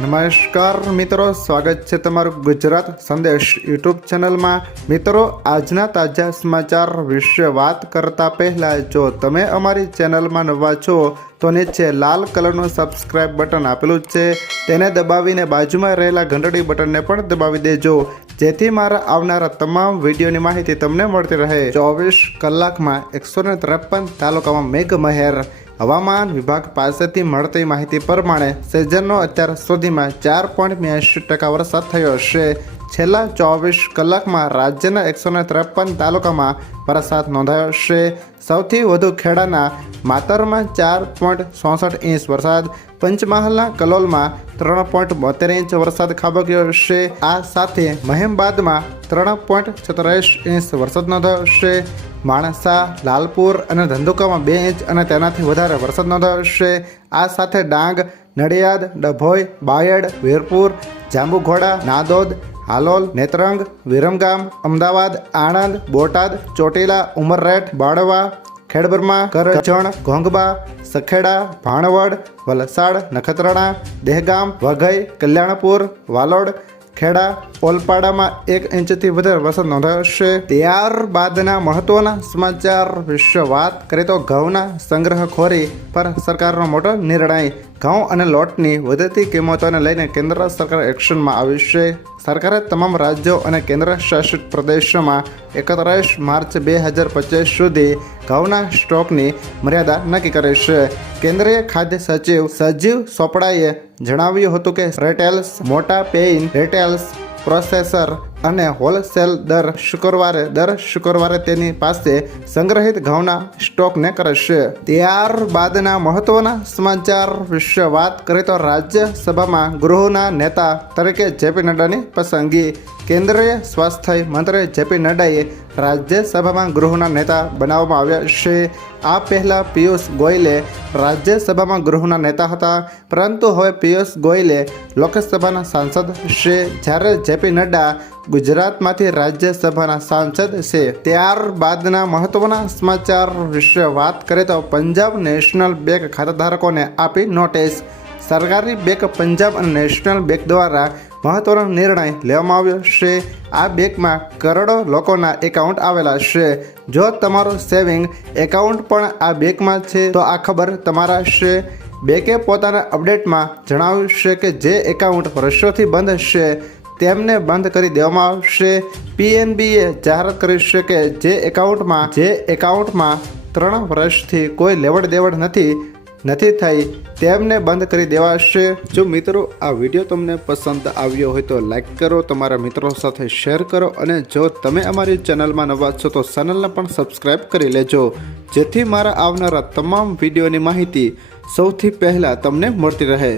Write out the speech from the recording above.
નમસ્કાર મિત્રો, સ્વાગત છે તમારું ગુજરાત સંદેશ યુટ્યુબ ચેનલમાં। મિત્રો, આજના તાજા સમાચાર વિશે વાત કરતા પહેલા જો તમે અમારી ચેનલમાં નવા છો તો નીચે લાલ કલરનું સબસ્ક્રાઇબ બટન આપેલું છે, તેને દબાવીને બાજુમાં રહેલા ઘંટડી બટનને પણ દબાવી દેજો, જેથી મારા આવનારા તમામ વિડીયોની માહિતી તમને મળતી રહે। 24 કલાકમાં 153 તાલુકામાં મેઘમહેર। હવામાન વિભાગ પાસેથી મળતી માહિતી પ્રમાણે સિઝનનો અત્યાર સુધીમાં 4.82% વરસાદ થયો છે। છેલ્લા 24 કલાકમાં રાજ્યના 153 તાલુકામાં વરસાદ નોંધાયો છે। સૌથી વધુ ખેડાના માતરમાં 4.67 ઇંચ વરસાદ, પંચમહાલના કલોલમાં 3.72 ઇંચ વરસાદ ખાબક્યો છે। આ સાથે મહેમબાદમાં 3.36 ઇંચ વરસાદ નોંધાયો છે। માણસા, લાલપુર અને ધંધુકામાં 2 ઇંચ અને તેનાથી વધારે વરસાદ નોંધાયો છે। આ સાથે ડાંગ, નડિયાદ, ડભોઈ, બાયડ, વીરપુર, જાંબુઘોડા, નાદોદ, હાલોલ, નેત્રંગ, વિરમગામ, અમદાવાદ, આણંદ, બોટાદ, ચોટીલા, ઉમરરેઠ, બાળવા, ખેડબ્રહ્મા, કરજણ, ઘોંઘબા, સખેડા, ભાણવડ, વલસાડ, નખત્રાણા, દહેગામ, વઘઈ, કલ્યાણપુર, વાલોડ, ખેડા, ઓલપાડામાં 1 ઇંચથી વધારે વરસાદ નોંધાયો છે। ત્યારબાદના મહત્વના સમાચાર વિશે વાત કરીએ તો ઘઉંના સંગ્રહખોરી પર સરકારનો મોટો નિર્ણય। ઘઉં અને લોટની વધતી કિંમતોને લઈને કેન્દ્ર સરકાર એક્શનમાં આવી છે। સરકારે તમામ રાજ્યો અને કેન્દ્ર શાસિત પ્રદેશોમાં 31 માર્ચ 2025 સુધી ઘઉંના સ્ટોકની મર્યાદા નક્કી કરી છે। કેન્દ્રીય ખાદ્ય સચિવ સજીવ ચોપડાએ જણાવ્યું હતું કે રિટેલર્સ, મોટા પેઇન રિટેલર્સ, પ્રોસેસર અને હોલસેલ દર શુક્રવારે તેની પાસે સંગ્રહિત ઘઉંના સ્ટોકને કરશે। ત્યારબાદના મહત્વના સમાચાર વિશે વાત કરીએ તો રાજ્યસભામાં ગૃહના નેતા તરીકે જેપી નડ્ડાની પસંદગી। કેન્દ્રીય સ્વાસ્થ્ય મંત્રી જેપી નડ્ડાએ રાજ્યસભામાં ગૃહના નેતા બનાવવામાં આવ્યા છે। આ પહેલા પિયુષ ગોયલે રાજ્યસભામાં ગૃહના નેતા હતા, પરંતુ હવે પિયુષ ગોયલે લોકસભાના સાંસદ છે, જ્યારે જેપી નડ્ડા ગુજરાતમાંથી રાજ્યસભાના સાંસદ છે। ત્યારબાદના મહત્વના સમાચાર વિશે વાત કરીએ તો પંજાબ નેશનલ બેંક ખાતાધારકોને આપી નોટિસ। સરકારી બેંક પંજાબ અને નેશનલ બેંક દ્વારા મહત્વનો નિર્ણય લેવામાં આવ્યો છે। આ બેંકમાં કરોડો લોકોના એકાઉન્ટ આવેલા છે। જો તમારું સેવિંગ એકાઉન્ટ પણ આ બેંકમાં છે તો આ ખબર તમારા છે। બેંકે પોતાના અપડેટમાં જણાવ્યું છે કે જે એકાઉન્ટ વર્ષોથી બંધ છે તેમને બંધ કરી દેવામાં આવશે। પીએનબીએ જાહેરાત કરી છે કે જે એકાઉન્ટમાં 3 વર્ષથી કોઈ લેવડ દેવડ નથી થઈ તેમને બંધ કરી દેવાશે। જો મિત્રો આ વિડીયો તમને પસંદ આવ્યો હોય તો લાઈક કરો, તમારા મિત્રો સાથે શેર કરો અને જો તમે અમારી ચેનલમાં નવા છો તો ચેનલને પણ સબસ્ક્રાઈબ કરી લેજો, જેથી મારા આવનારા તમામ વિડીયોની માહિતી સૌથી પહેલાં તમને મળતી રહે।